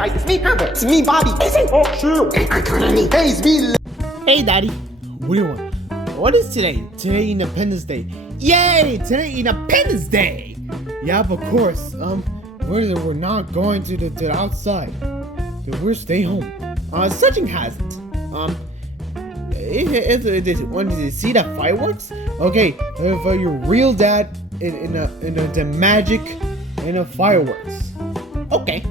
guys, it's me, Gerber. It's me, Bobby. Oh, shoot. Hey, it's me. Hey, Daddy. What do you want? What is today? Today Independence Day. Yay! Today Independence Day. Yeah, of course. We're not going to the outside. We're staying home. Such has it. Wanted to see the fireworks? Okay, if your real dad in the magic in the fireworks. Okay.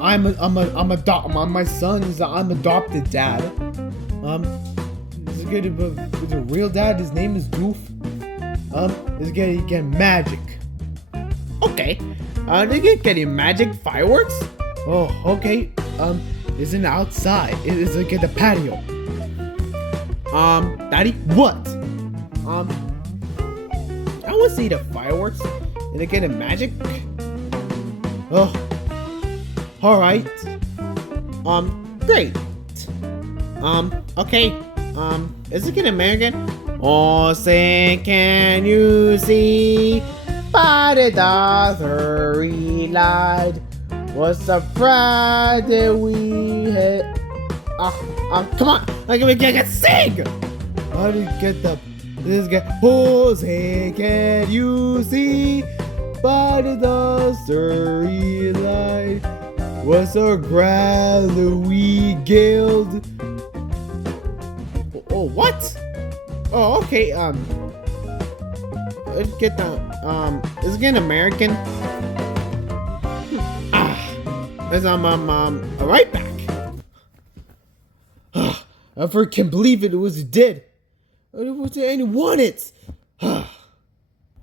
I'm my son is I'm adopted dad. Is good with the real dad. His name is Goof. Is getting magic. Okay. They're getting magic fireworks. Oh, okay. It's in the outside. It is like at the patio. Daddy, what? I want to see the fireworks. And they get a magic. Oh, all right. Great. Okay. Is it getting American? Oh, say, can you see? By the starry light, what's the pride that we had? Come on, I can sing. How do you get this guy? Oh, say, can you see? By the starry light, what's the pride that we gild? Oh, what? Oh, okay. Let's get the is it getting American? As I'm right back. I can't believe it was dead. It was anyone it.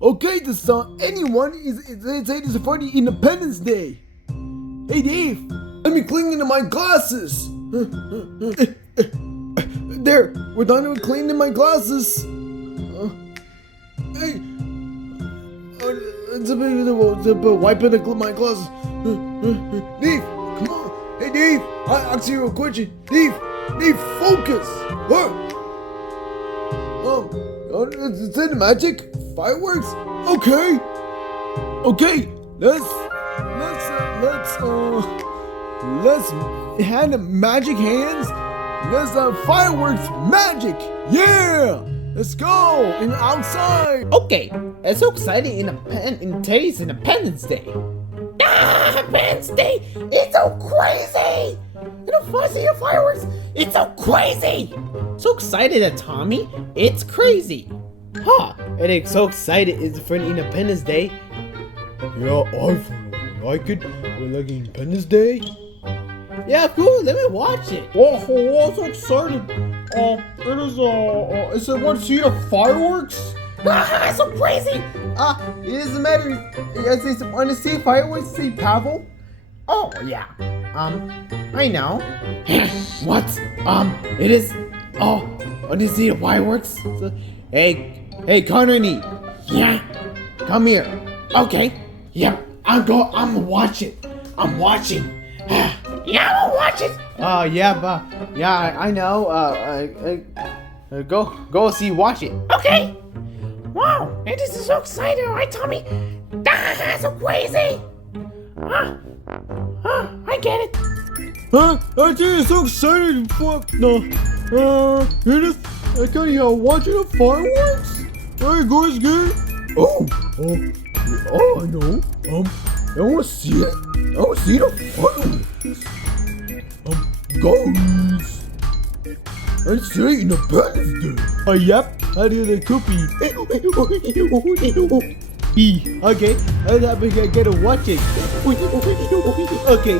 Okay, the song anyone is for the Independence Day. Hey Dave, let me cling into my glasses. There, we're done with cleaning my glasses. Hey, it's a bit wiping my glasses. Dave, come on. Hey, Dave, I'll ask you a question. Dave, focus. What? Is it magic? Fireworks? Okay. Let's hand magic hands. Let's fireworks magic! Yeah! Let's go! And outside! Okay, it's so exciting in today's Independence Day. Independence Day! It's so crazy! You know, see the fireworks? It's so crazy! So excited at Tommy, it's crazy. Huh, and it's so excited it's for Independence Day. Yeah, I like it. We like Independence Day. Yeah, cool. Let me watch it. Oh, I'm so excited. Is it want to see the fireworks? It's so crazy. It doesn't matter. You guys want to see fireworks? See Pavel? Oh, yeah. I know. What? It is. Oh, want to see the fireworks? Hey, Conrady. Yeah. Come here. Okay. Yeah. I'm gonna watch it. I'm watching. Yeah, I'll watch it. I know. Go see, watch it. Okay. Wow, and this is so exciting, right, Tommy? That's so crazy. I get it. I think it's so exciting for I can't watching the fireworks. Hey guys, good. Oh, I know. I want to see it. I want to see the fireworks. Guys, it's today Independence Day. Yep. I did a cookie. Okay. I'm gonna watch it. Okay.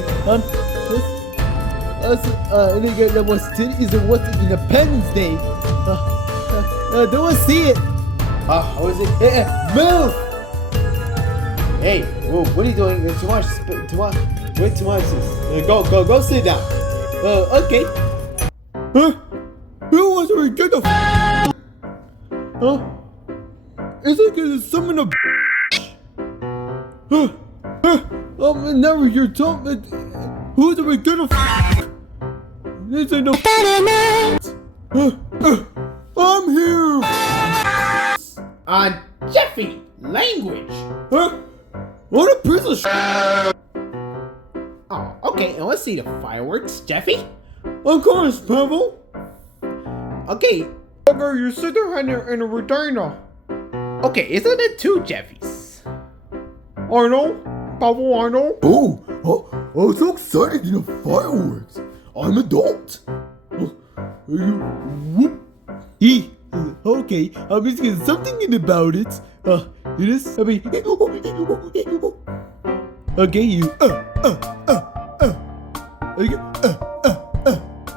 What's Independence Day? Don't want to see it. How is it? Move! Hey, what are you doing? Too much. Way too much. Go sit down. Okay. Who wants to get the Is it gonna summon a never your tongue. Who's the gonna This ain't no I'm here. Jeffy, language. What a piece of Oh, Okay, and let's see the fireworks, Jeffy. Of course, Pavel. Okay, Okay, you sit there in a retainer. okay, isn't it two Jeffys? I know, Pavel, I know. Oh, so excited in the fireworks. I'm adult. Okay, I'm just getting something about it. It is, I mean, okay, you,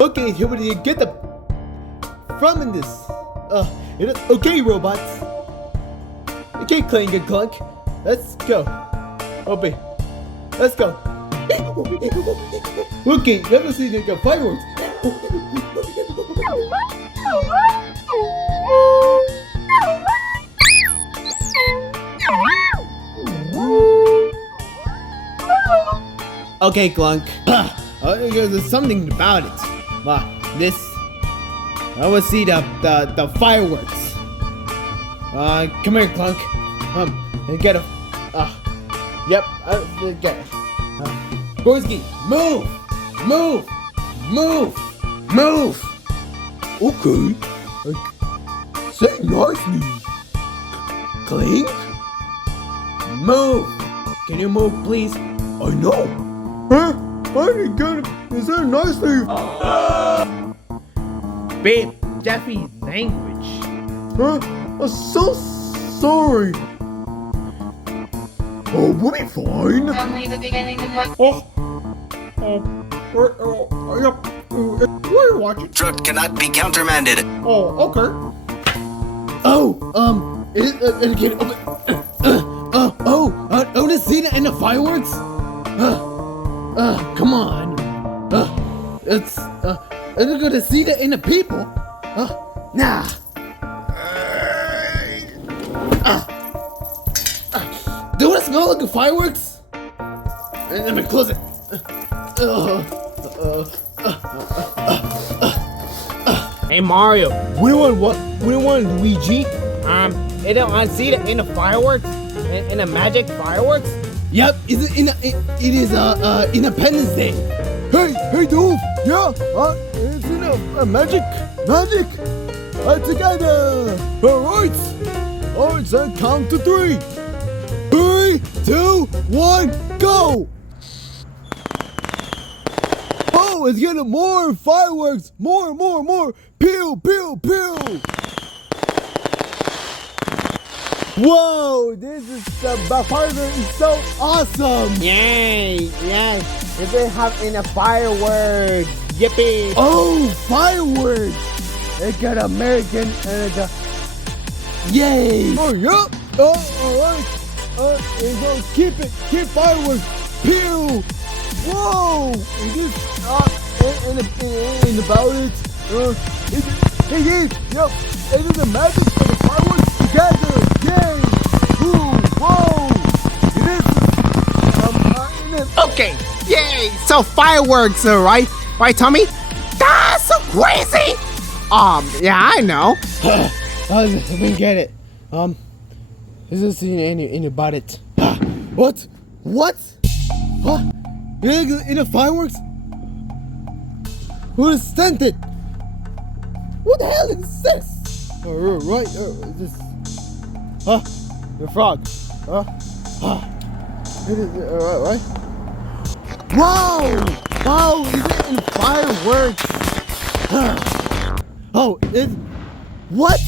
okay, here we get the from in this. It is, okay, robots. Okay, clank and clunk. Let's go. Open. Let's go. Okay, let me see the fireworks. Okay, Clunk. There's something about it. This. I want to see the fireworks. Come here, Clunk. And get a. Yep. Get it. Gorski, move, move, move, move. Okay. Say nicely. Clink. Move. Can you move, please? I know. Huh? I didn't get it. Is that nicely? Babe, Jeffy language. Huh? I'm so sorry. Oh, we'll be fine. Only the beginning of what Yep. What are you watching? Truck cannot be countermanded. Oh, okay. Oh, it can open. I want to see that in the fireworks. Come on. It's I'm gonna see that in the people. Nah. Do it smell like the fireworks? And let me close it. Hey Mario, We don't want what? We don't want Luigi. you don't want to see the in the fireworks? In the magic fireworks? Yep, it is Independence Day. Hey, dude. Yeah, it's in a magic. Together. All right. So count to 3. 3, 2, 1, go. Oh, it's getting more fireworks. More. Pew, pew, pew. Whoa, this is the fireworks is so awesome. Yay! Yes! They have in a fireworks. Yippee! Oh, fireworks! It got American and it got... Yay! Oh, yep! Oh, alright! Keep fireworks! Pew! Whoa! Is this... and about it? It is! Yep! It is the magic for the fireworks together! Yay! Ooh! Whoa! It is... Okay! Yay! So fireworks, right? Right, Tommy? That's so crazy! Yeah, I know. I didn't get it. Isn't seeing any about it. What? Huh? In the fireworks? Who sent it? What the hell is this? Right, this. The frog. It is, right? Wow, is it in fireworks? Oh, what?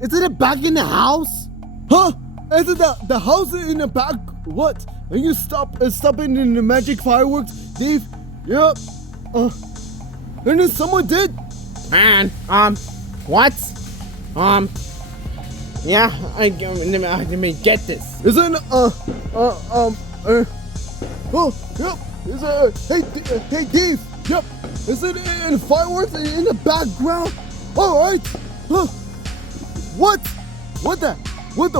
Is it back in the house? Huh? Is it the house in the back? What? Are you stopping in the magic fireworks, Dave? Yep. And then someone did. Man, what? Yeah, let me get this. Is it oh, yep. Is it hey Dave? Yep. Is it in fireworks in the background? All right. What? What the? What?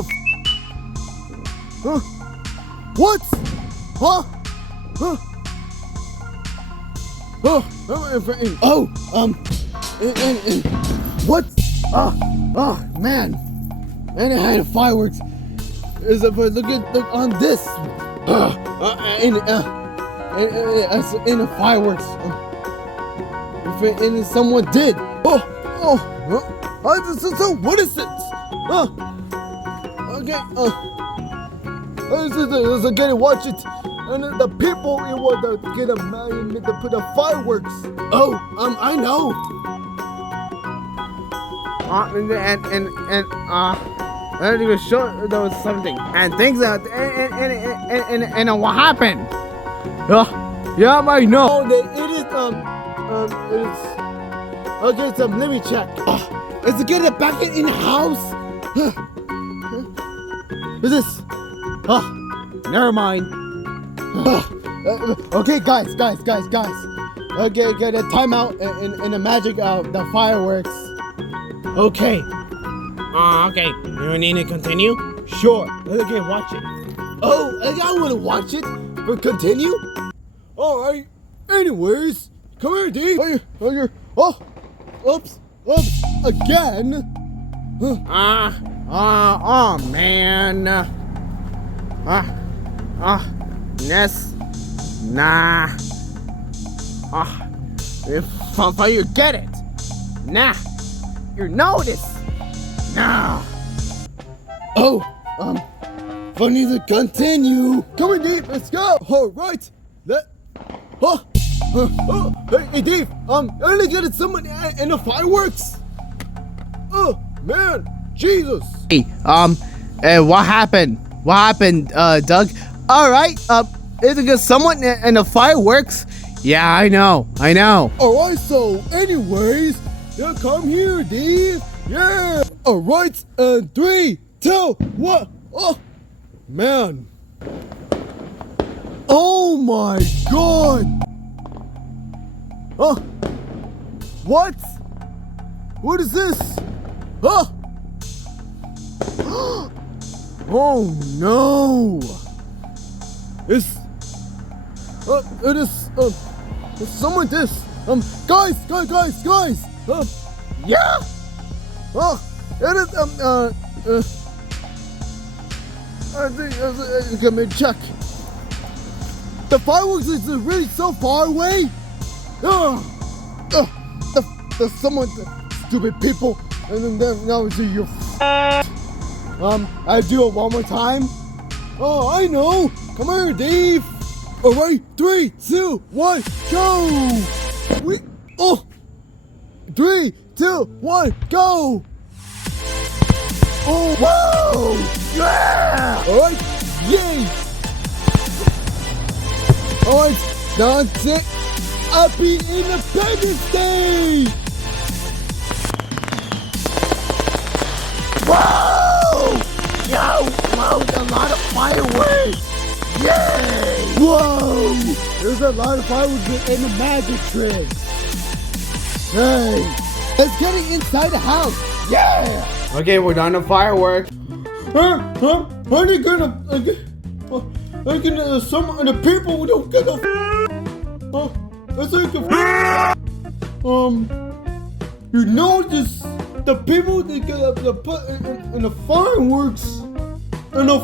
Huh? What? Man. And it had fireworks. Look on this. in the fireworks. If someone did. So what is this? Okay. Let's get it. Watch it. And the people it want to get to put the fireworks. Oh, I know. Let me show those something and things that and what happened? Yeah, I know. Oh, it is okay. So let me check. Is it getting back in the house? Is this? Never mind. Okay, guys. Okay, get a timeout in the magic of the fireworks. Okay. Okay. You need to continue? Sure. Okay, watch it. Oh, I want to watch it. But continue. All right. Anyways, come here, D. Oops. Again. Oh man. Yes. Nah. If you get it. Nah. You know this. Nah. Oh, funny to continue. Come on, Dave, let's go. All right. Hey, Dave, I only got someone in the fireworks. Oh, man, Jesus. Hey, what happened? What happened, Doug? All right, is it someone in the fireworks? Yeah, I know. All right, so anyways, yeah, come here, Dave. Yeah. All right, and 3, 2, 1. Oh, man. Oh my God. What? What is this? Oh no. It is someone this. Guys. Yeah. It is I think let me check. The fireworks is really so far away. There's someone, stupid people, and then now it's your. I do it one more time. Oh, I know. Come here, Dave. All right, 3, 2, 1, go. 3, 2, 1, go. Oh, whoa! Yeah! All right, yay! All right, that's it. Happy Independence Day! Whoa! Yo, wow, a lot of fireworks! Yay! Whoa! There's a lot of fireworks in the magic trick. Hey, let's get it inside the house. Yeah! Okay, we're done the fireworks. Are they gonna some of the people don't get the it's like you notice the people that get the put in the fireworks and the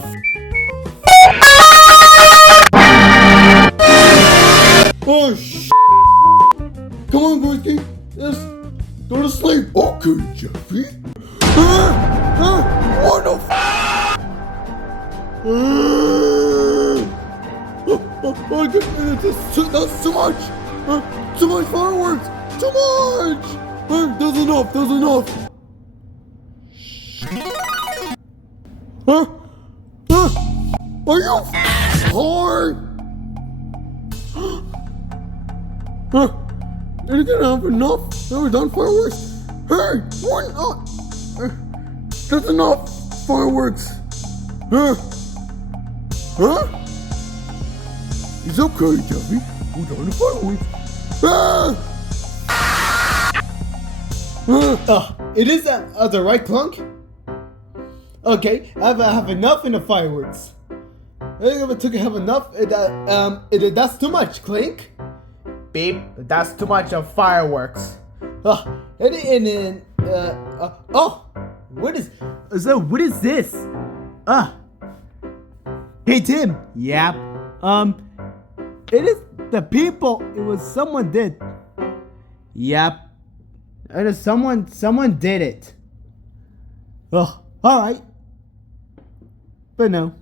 oh sh. Come on, Whiskey, let's go to sleep. Okay, Jeffy. What the that's too much! Too much fireworks! Too much! There's enough! Are you hard? Are you gonna have enough? Are we done fireworks? Hey! What? That's enough fireworks! Huh? It's okay, Jeffy. We're done the fireworks. It is the right clunk? Okay, I have enough in the fireworks. I think if I have enough, that's too much, Clink. Beep, that's too much of fireworks. What is this? Hey Tim. Yep. It is the people. It was someone did. Yep. Someone did it. Oh, all right. But no.